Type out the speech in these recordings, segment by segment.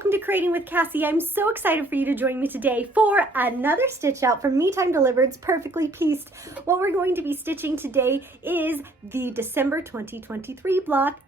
welcome to Creating with Cassie. I'm so excited for you to join me today for another stitch out from Me Time Delivered's Perfectly Pieced. What we're going to be stitching today is the December 2023 block,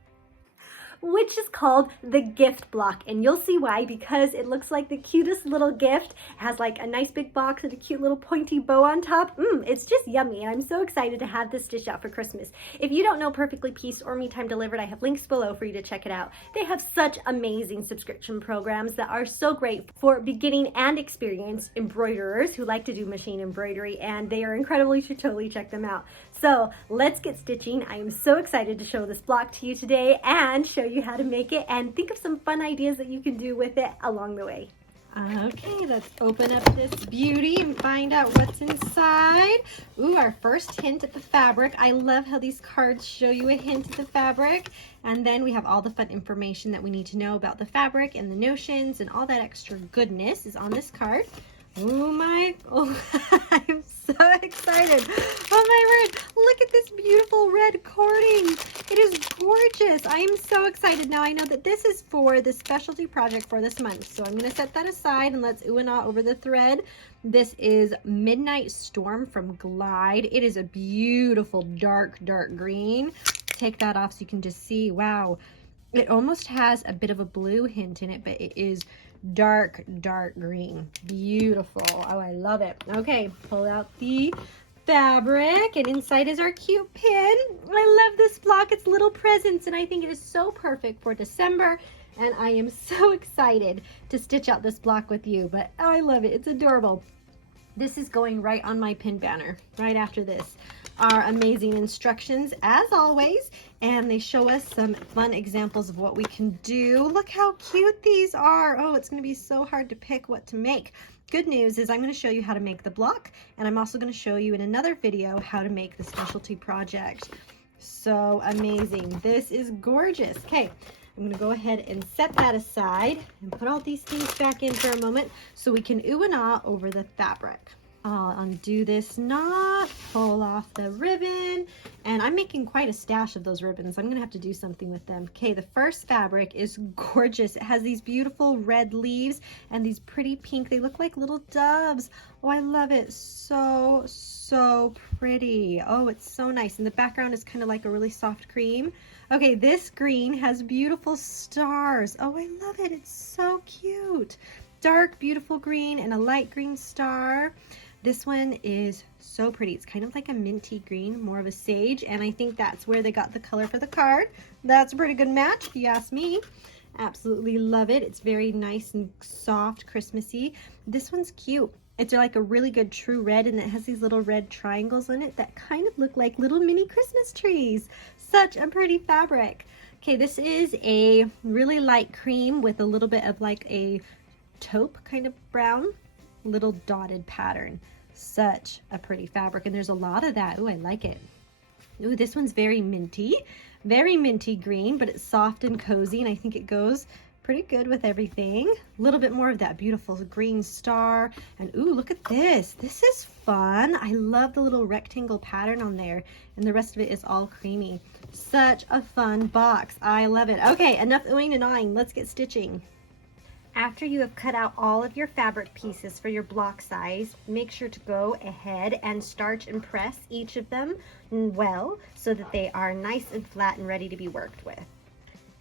which is called the gift block, and you'll see why, because it looks like the cutest little gift. It has like a nice big box and a cute little pointy bow on top. It's just yummy, and I'm so excited to have this stitched out for Christmas. If you don't know Perfectly Pieced or Me Time Delivered, I have links below for you to check it out. They have such amazing subscription programs that are so great for beginning and experienced embroiderers who like to do machine embroidery, and they are incredible. You should totally check them out. So let's get stitching. I am so excited to show this block to you today and show you how to make it and think of some fun ideas that you can do with it along the way. Okay, let's open up this beauty and find out what's inside. Ooh, our first hint at the fabric. I love how these cards show you a hint at the fabric. And then we have all the fun information that we need to know about the fabric and the notions, and all that extra goodness is on this card. Oh, I'm so excited. Oh my word, look at this beautiful red cording. It is gorgeous. I am so excited. Now I know that this is for the specialty project for this month, so I'm gonna set that aside and let's ooh and ah over the thread. This is Midnight Storm from Glide. It is a beautiful dark green. Take that off so you can just see, wow. It almost has a bit of a blue hint in it, but it is dark green. Beautiful. Oh, I love it. Okay, pull out the fabric, and inside is our cute pin. I love this block. It's little presents, and I think it is so perfect for December, and I am so excited to stitch out this block with you. But oh, I love it. It's adorable. This is going right on my pin banner. Right after this are amazing instructions as always, and they show us some fun examples of what we can do. Look how cute these are. Oh, it's going to be so hard to pick what to make. Good news is I'm going to show you how to make the block, and I'm also going to show you in another video how to make the specialty project. So amazing. This is gorgeous. Okay, I'm going to go ahead and set that aside and put all these things back in for a moment so we can ooh and ah over the fabric. I'll undo this knot, pull off the ribbon, and I'm making quite a stash of those ribbons. I'm gonna have to do something with them. Okay, the first fabric is gorgeous. It has these beautiful red leaves and these pretty pink, they look like little doves. Oh, I love it. So pretty. Oh, it's so nice. And the background is kind of like a really soft cream. Okay, this green has beautiful stars. Oh, I love it. It's so cute. Dark, beautiful green and a light green star. This one is so pretty. It's kind of like a minty green, more of a sage, and I think that's where they got the color for the card. That's a pretty good match if you ask me. Absolutely love it. It's very nice and soft, Christmassy. This one's cute. It's like a really good true red, and it has these little red triangles in it that kind of look like little mini Christmas trees. Such a pretty fabric. Okay, this is a really light cream with a little bit of like a taupe kind of brown, little dotted pattern. Such a pretty fabric, and there's a lot of that. Ooh, I like it. Ooh, this one's very minty green, but it's soft and cozy, and I think it goes pretty good with everything. A little bit more of that beautiful green star, and ooh, look at this. This is fun. I love the little rectangle pattern on there, and the rest of it is all creamy. Such a fun box. I love it. Okay, enough oohing and ahhing. Let's get stitching. After you have cut out all of your fabric pieces for your block size, make sure to go ahead and starch and press each of them well so that they are nice and flat and ready to be worked with.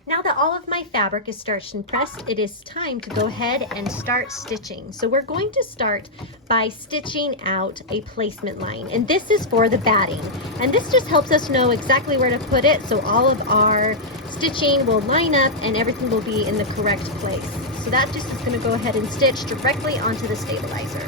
Now that all of my fabric is starched and pressed, it is time to go ahead and start stitching. So we're going to start by stitching out a placement line, and this is for the batting. And this just helps us know exactly where to put it so all of our stitching will line up and everything will be in the correct place. So that just is going to go ahead and stitch directly onto the stabilizer.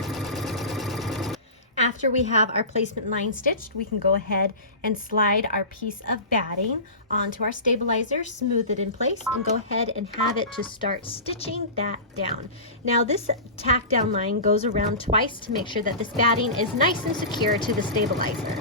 After we have our placement line stitched, we can go ahead and slide our piece of batting onto our stabilizer, smooth it in place, and go ahead and have it to start stitching that down. Now this tack down line goes around twice to make sure that this batting is nice and secure to the stabilizer.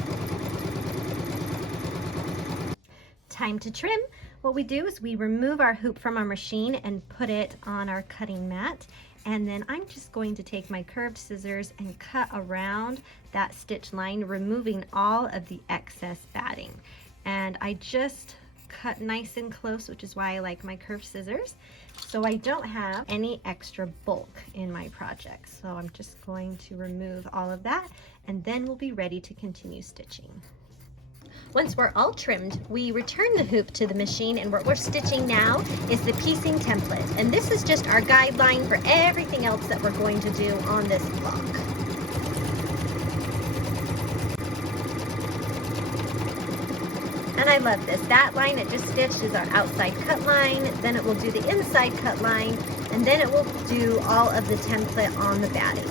Time to trim. What we do is we remove our hoop from our machine and put it on our cutting mat. And then I'm just going to take my curved scissors and cut around that stitch line, removing all of the excess batting. And I just cut nice and close, which is why I like my curved scissors. so I don't have any extra bulk in my project. So I'm just going to remove all of that, and then we'll be ready to continue stitching. Once we're all trimmed, we return the hoop to the machine, and what we're stitching now is the piecing template. And this is just our guideline for everything else that we're going to do on this block. And I love this. That line it just stitched is our outside cut line, then it will do the inside cut line, and then it will do all of the template on the batting.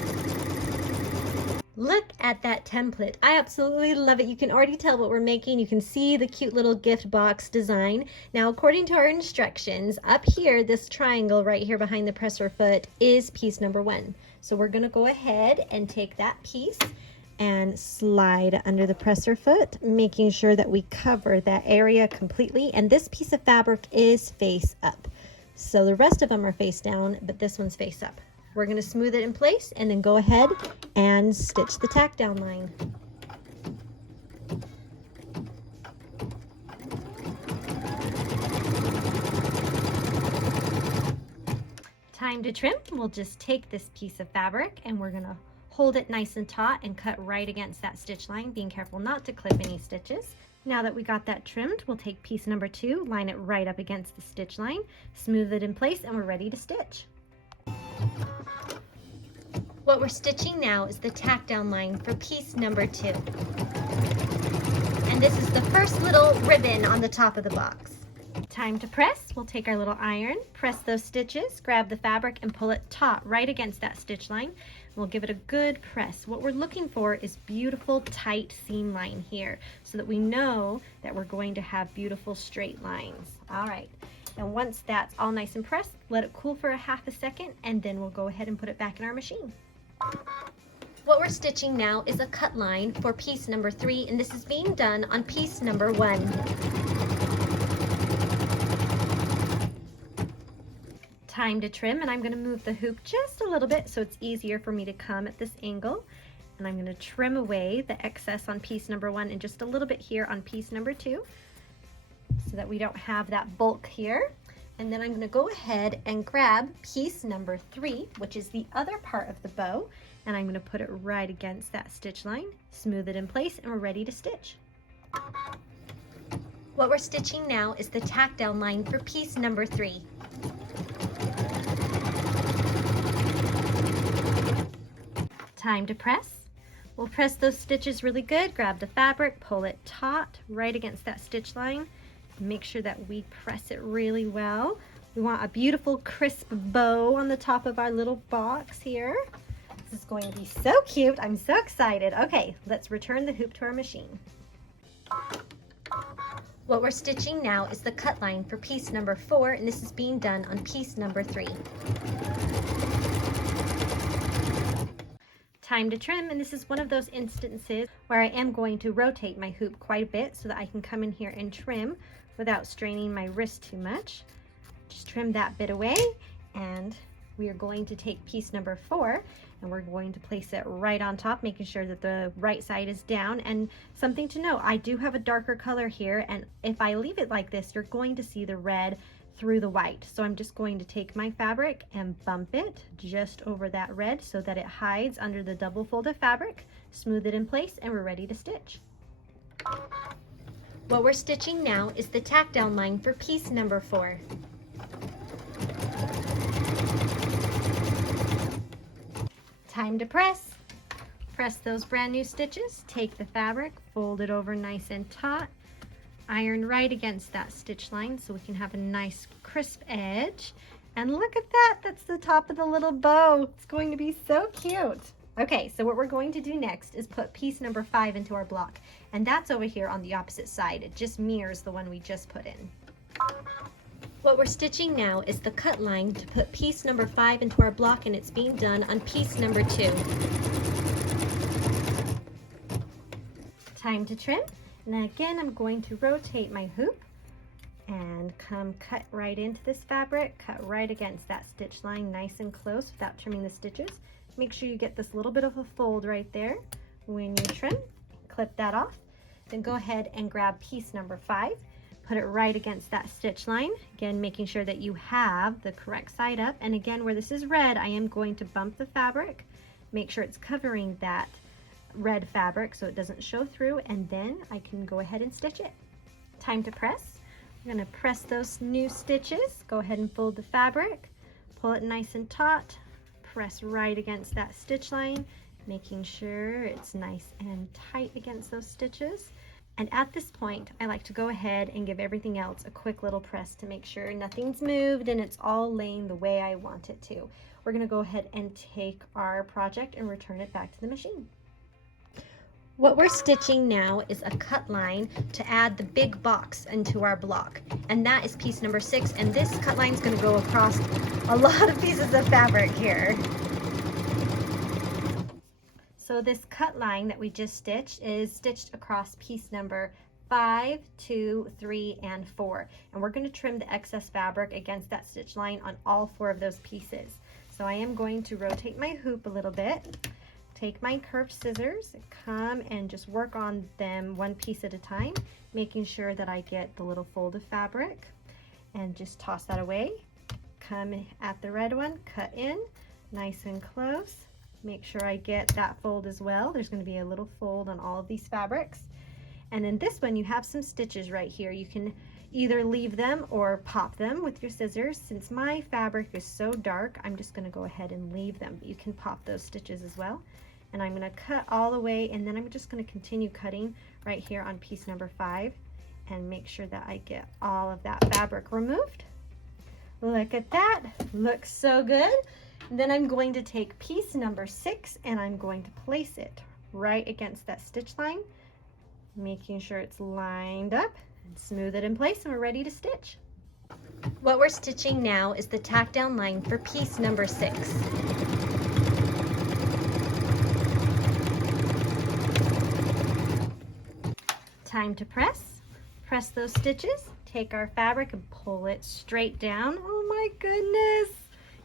Look at that template. I absolutely love it. You can already tell what we're making. You can see the cute little gift box design. Now, according to our instructions, up here, this triangle right here behind the presser foot is piece number 1. So we're gonna go ahead and take that piece and slide under the presser foot, making sure that we cover that area completely. And this piece of fabric is face up. So the rest of them are face down, but this one's face up. We're going to smooth it in place and then go ahead and stitch the tack down line. Time to trim. We'll just take this piece of fabric and we're going to hold it nice and taut and cut right against that stitch line, being careful not to clip any stitches. Now that we got that trimmed, we'll take piece number 2, line it right up against the stitch line, smooth it in place, and we're ready to stitch. What we're stitching now is the tack down line for piece number 2. And this is the first little ribbon on the top of the box. Time to press. We'll take our little iron, press those stitches, grab the fabric and pull it taut right against that stitch line. We'll give it a good press. What we're looking for is beautiful tight seam line here so that we know that we're going to have beautiful straight lines. All right. And once that's all nice and pressed, let it cool for a half a second and then we'll go ahead and put it back in our machine. What we're stitching now is a cut line for piece number 3, and this is being done on piece number 1. Time to trim, and I'm going to move the hoop just a little bit so it's easier for me to come at this angle. And I'm going to trim away the excess on piece number 1 and just a little bit here on piece number 2 so that we don't have that bulk here. And then I'm going to go ahead and grab piece number 3, which is the other part of the bow, and I'm going to put it right against that stitch line, smooth it in place, and we're ready to stitch. What we're stitching now is the tack down line for piece number 3. Time to press. We'll press those stitches really good, grab the fabric, pull it taut right against that stitch line. Make sure that we press it really well. We want a beautiful crisp bow on the top of our little box here. This is going to be so cute. I'm so excited. Okay, let's return the hoop to our machine. What we're stitching now is the cut line for piece number 4, and this is being done on piece number 3. Time to trim, and this is one of those instances where I am going to rotate my hoop quite a bit so that I can come in here and trim without straining my wrist too much. Just trim that bit away, and we are going to take piece number 4 and we're going to place it right on top, making sure that the right side is down. And something to note, I do have a darker color here, and if I leave it like this, you're going to see the red through the white. So I'm just going to take my fabric and bump it just over that red so that it hides under the double folded fabric, smooth it in place, and we're ready to stitch. What we're stitching now is the tack down line for piece number 4. Time to press. Press those brand new stitches, take the fabric, fold it over nice and taut, iron right against that stitch line so we can have a nice crisp edge. And look at that, that's the top of the little bow. It's going to be so cute. Okay, so what we're going to do next is put piece number 5 into our block, and that's over here on the opposite side. It just mirrors the one we just put in. What we're stitching now is the cut line to put piece number 5 into our block, and it's being done on piece number 2. Time to trim. And again, I'm going to rotate my hoop and come cut right into this fabric, cut right against that stitch line nice and close without trimming the stitches. Make sure you get this little bit of a fold right there when you trim. Clip that off. Then go ahead and grab piece number 5. put it right against that stitch line. Again, making sure that you have the correct side up. And again, where this is red, I am going to bump the fabric, make sure it's covering that red fabric so it doesn't show through, and then I can go ahead and stitch it. Time to press. I'm going to press those new stitches. Go ahead and fold the fabric, pull it nice and taut, press right against that stitch line, making sure it's nice and tight against those stitches. And at this point, I like to go ahead and give everything else a quick little press to make sure nothing's moved and it's all laying the way I want it to. We're going to go ahead and take our project and return it back to the machine. What we're stitching now is a cut line to add the big box into our block, and that is piece number 6, and this cut line is going to go across a lot of pieces of fabric here. So this cut line that we just stitched is stitched across piece number 5, 2, 3, and 4, and we're going to trim the excess fabric against that stitch line on all 4 of those pieces. So I am going to rotate my hoop a little bit. Take my curved scissors, come and just work on them one piece at a time, making sure that I get the little fold of fabric, and just toss that away. Come at the red one, cut in nice and close. Make sure I get that fold as well. There's going to be a little fold on all of these fabrics. And then this one, you have some stitches right here. You can either leave them or pop them with your scissors. Since my fabric is so dark, I'm just going to go ahead and leave them, but you can pop those stitches as well. And I'm going to cut all the way, and then I'm just going to continue cutting right here on piece number 5 and make sure that I get all of that fabric removed. Look at that, looks so good. And then I'm going to take piece number 6 and I'm going to place it right against that stitch line, making sure it's lined up, and smooth it in place, and we're ready to stitch. What we're stitching now is the tack down line for piece number 6. Time to press. Press those stitches, take our fabric and pull it straight down. Oh my goodness,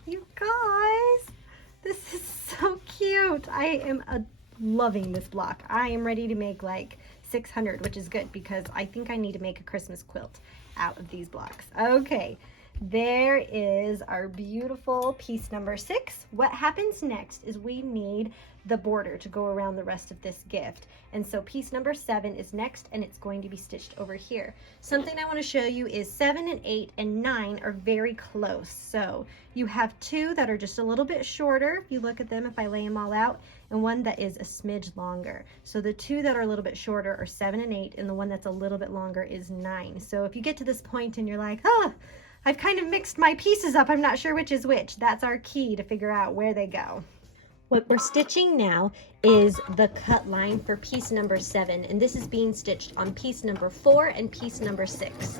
you guys, this is so cute. I am loving this block. I am ready to make like 600, which is good because I think I need to make a Christmas quilt out of these blocks. Okay, there is our beautiful piece number 6. What happens next is we need the border to go around the rest of this gift. And so piece number 7 is next, and it's going to be stitched over here. Something I want to show you is 7 and 8 and 9 are very close. So you have 2 that are just a little bit shorter, if you look at them, if I lay them all out, and one that is a smidge longer. So the 2 that are a little bit shorter are 7 and 8, and the one that's a little bit longer is 9. So if you get to this point and you're like, oh, I've kind of mixed my pieces up, I'm not sure which is which, that's our key to figure out where they go. What we're stitching now is the cut line for piece number 7, and this is being stitched on piece number 4 and piece number 6.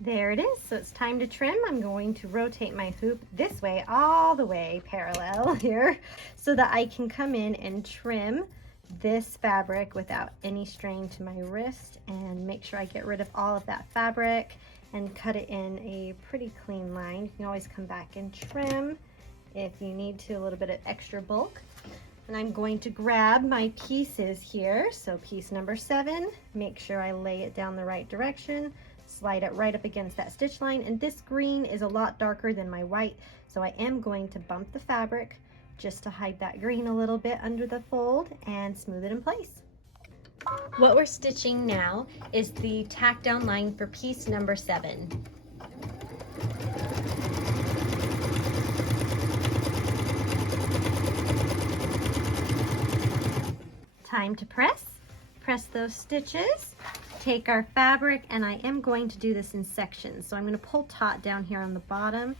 There it is, so it's time to trim. I'm going to rotate my hoop this way, all the way parallel here, so that I can come in and trim this fabric without any strain to my wrist, and make sure I get rid of all of that fabric and cut it in a pretty clean line. You can always come back and trim if you need to, a little bit of extra bulk. And I'm going to grab my pieces here. So piece number 7, make sure I lay it down the right direction, slide it right up against that stitch line, and this green is a lot darker than my white, so I am going to bump the fabric just to hide that green a little bit under the fold and smooth it in place. What we're stitching now is the tack down line for piece number 7. Time to press. Press those stitches, take our fabric, and I am going to do this in sections. So I'm going to pull taut down here on the bottom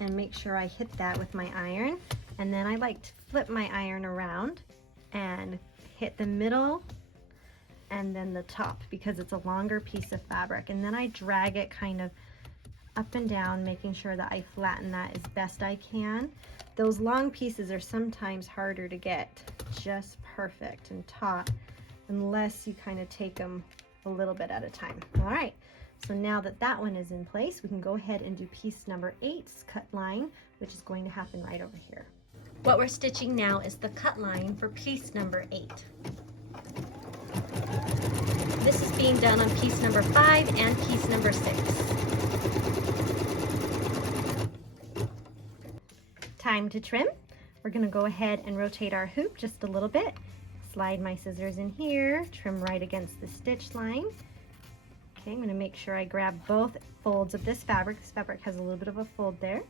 and make sure I hit that with my iron. And then I like to flip my iron around and hit the middle and then the top, because it's a longer piece of fabric. And then I drag it kind of up and down, making sure that I flatten that as best I can. Those long pieces are sometimes harder to get just perfect and taut unless you kind of take them a little bit at a time. All right, so now that that one is in place, we can go ahead and do piece number 8's cut line, which is going to happen right over here. What we're stitching now is the cut line for piece number 8. This is being done on piece number 5 and piece number 6. Time to trim. We're going to go ahead and rotate our hoop just a little bit. Slide my scissors in here, trim right against the stitch line. Okay, I'm going to make sure I grab both folds of this fabric. This fabric has a little bit of a fold there.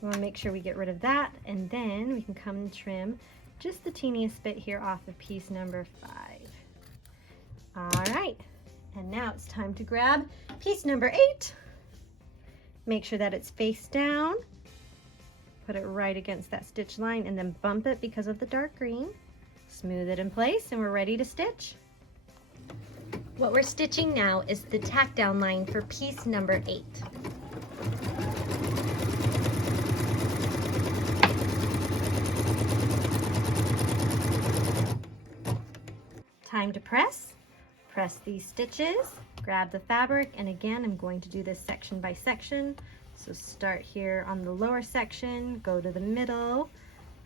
We want to make sure we get rid of that, and then we can come and trim just the teeniest bit here off of piece number 5. All right, and now it's time to grab piece number 8. Make sure that it's face down. Put it right against that stitch line and then bump it because of the dark green. Smooth it in place and we're ready to stitch. What we're stitching now is the tack down line for piece number 8. Time to press. Press these stitches, grab the fabric, and again I'm going to do this section by section. So start here on the lower section, go to the middle,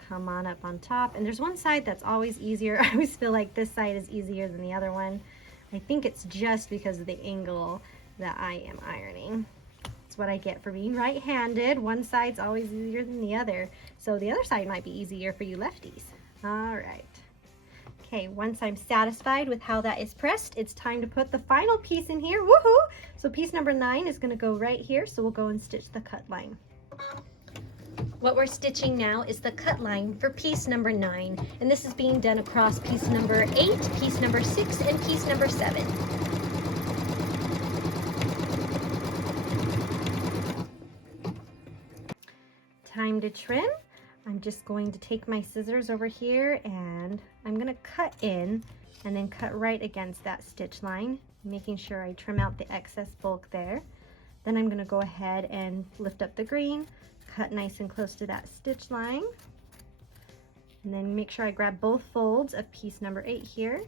come on up on top. And there's one side that's always easier. I always feel like this side is easier than the other one. I think it's just because of the angle that I am ironing. That's what I get for being right-handed. One side's always easier than the other. So the other side might be easier for you lefties. All right. Okay, once I'm satisfied with how that is pressed, it's time to put the final piece in here. Woohoo! So piece number 9 is going to go right here, so we'll go and stitch the cut line. What we're stitching now is the cut line for piece number 9, and this is being done across piece number 8, piece number 6, and piece number 7. Time to trim. I'm just going to take my scissors over here and I'm going to cut in and then cut right against that stitch line, making sure I trim out the excess bulk there. Then I'm going to go ahead and lift up the green, cut nice and close to that stitch line, and then make sure I grab both folds of piece number 8 here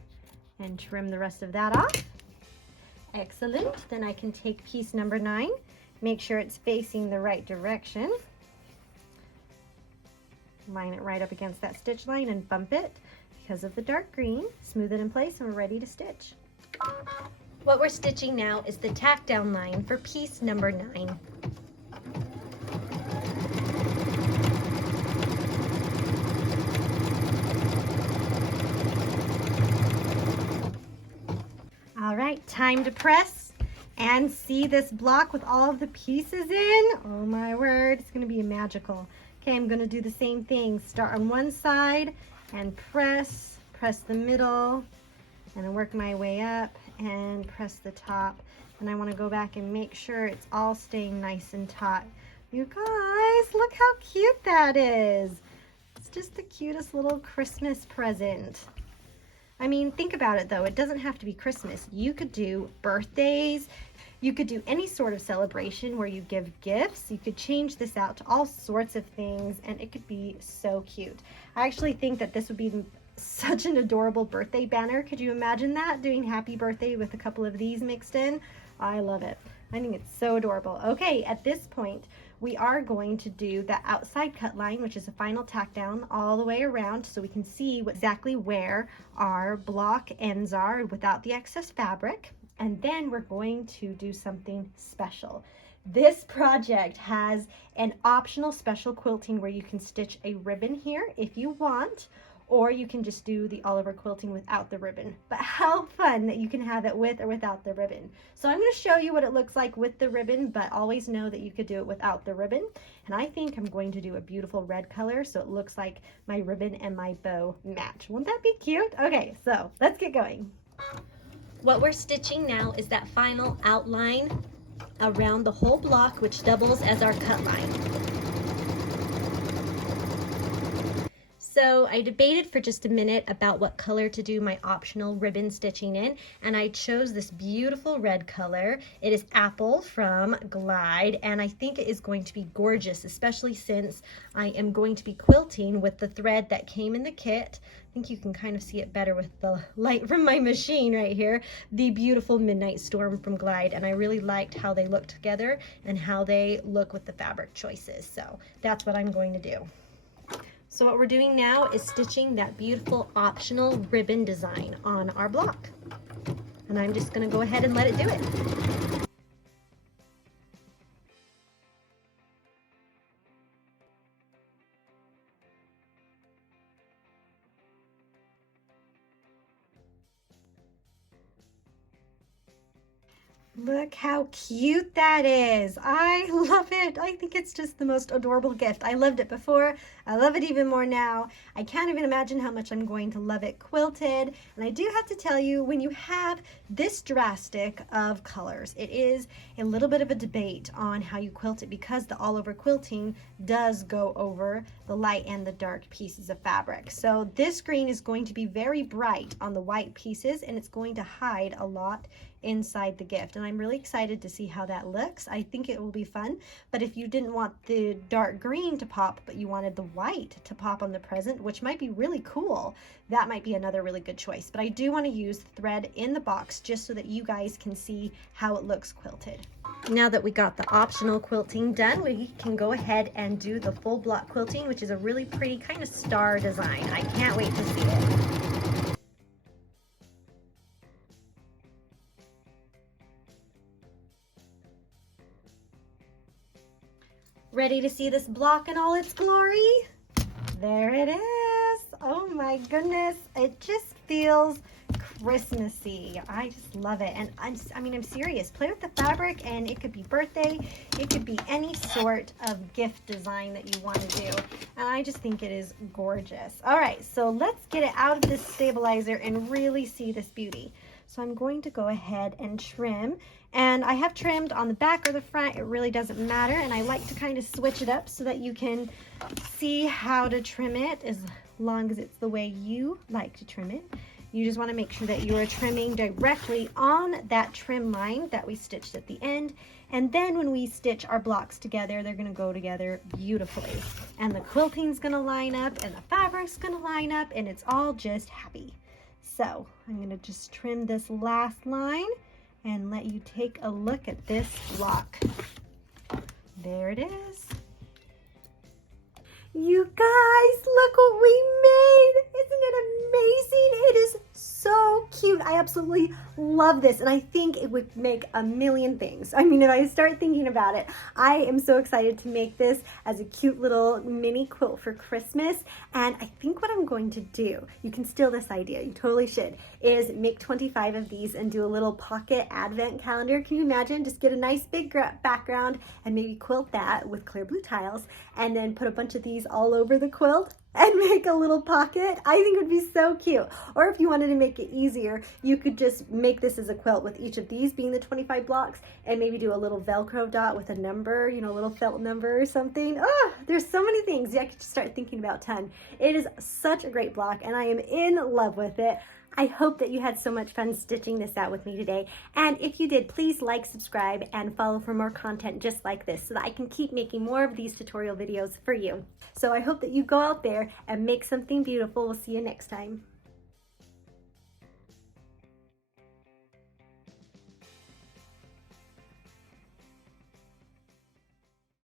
and trim the rest of that off. Excellent. Then I can take piece number 9, make sure it's facing the right direction. Line it right up against that stitch line and bump it because of the dark green. Smooth it in place and we're ready to stitch. What we're stitching now is the tack down line for piece number 9. All right, time to press and see this block with all of the pieces in. Oh my word, it's gonna be magical. Okay, I'm going to do the same thing. Start on one side and press the middle, and I work my way up and press the top. And I want to go back and make sure it's all staying nice and taut. You guys, look how cute that is. It's just the cutest little Christmas present. I mean, think about it though. It doesn't have to be Christmas. You could do birthdays. You could do any sort of celebration where you give gifts. You could change this out to all sorts of things and it could be so cute. I actually think that this would be such an adorable birthday banner. Could you imagine that? Doing happy birthday with a couple of these mixed in? I love it. I think it's so adorable. Okay, at this point, we are going to do the outside cut line, which is a final tack down all the way around so we can see exactly where our block ends are without the excess fabric. And then we're going to do something special. This project has an optional special quilting where you can stitch a ribbon here if you want, or you can just do the all over quilting without the ribbon. But how fun that you can have it with or without the ribbon. So I'm going to show you what it looks like with the ribbon, but always know that you could do it without the ribbon. And I think I'm going to do a beautiful red color so it looks like my ribbon and my bow match. Won't that be cute? Okay, so let's get going. What we're stitching now is that final outline around the whole block, which doubles as our cut line. So I debated for just a minute about what color to do my optional ribbon stitching in, and I chose this beautiful red color. It is Apple from Glide, and I think it is going to be gorgeous, especially since I am going to be quilting with the thread that came in the kit. I think you can kind of see it better with the light from my machine right here. The beautiful Midnight Storm from Glide, and I really liked how they look together and how they look with the fabric choices. So that's what I'm going to do. So what we're doing now is stitching that beautiful optional ribbon design on our block. And I'm just gonna go ahead and let it do it. Look how cute that is. I love it. I think it's just the most adorable gift. I loved it before. I love it even more now. I can't even imagine how much I'm going to love it quilted. And I do have to tell you, when you have this drastic of colors, it is a little bit of a debate on how you quilt it, because the all over quilting does go over the light and the dark pieces of fabric. So this green is going to be very bright on the white pieces, and it's going to hide a lot inside the gift, and I'm really excited to see how that looks. I think it will be fun. But if you didn't want the dark green to pop, but you wanted the white to pop on the present, which might be really cool, that might be another really good choice. But I do want to use thread in the box just so that you guys can see how it looks quilted. Now that we got the optional quilting done, we can go ahead and do the full block quilting, which is a really pretty kind of star design. I can't wait to see it. Ready to see this block in all its glory? There it is. Oh my goodness. It just feels Christmassy. I just love it. And I'm serious. Play with the fabric, and it could be birthday. It could be any sort of gift design that you want to do. And I just think it is gorgeous. All right, so let's get it out of this stabilizer and really see this beauty. So I'm going to go ahead and trim, and I have trimmed on the back or the front. It really doesn't matter, and I like to kind of switch it up so that you can see how to trim it as long as it's the way you like to trim it. You just want to make sure that you are trimming directly on that trim line that we stitched at the end, and then when we stitch our blocks together, they're going to go together beautifully, and the quilting's going to line up, and the fabric's going to line up, and it's all just happy. So I'm going to just trim this last line and let you take a look at this block. There it is. You guys, look what we made. Isn't it amazing? It is so cute. I absolutely love this, and I think it would make a million things. I mean, if I start thinking about it, I am so excited to make this as a cute little mini quilt for Christmas. And I think what I'm going to do, you can steal this idea, you totally should, is make 25 of these and do a little pocket advent calendar. Can you imagine? Just get a nice big background and maybe quilt that with clear blue tiles, and then put a bunch of these all over the quilt and make a little pocket. I think it would be so cute. Or if you wanted to make it easier, you could just make this as a quilt with each of these being the 25 blocks, and maybe do a little Velcro dot with a number, you know, a little felt number or something. Oh, there's so many things. I could just start thinking about 10. It is such a great block, and I am in love with it. I hope that you had so much fun stitching this out with me today. And if you did, please like, subscribe, and follow for more content just like this so that I can keep making more of these tutorial videos for you. So I hope that you go out there and make something beautiful. We'll see you next time.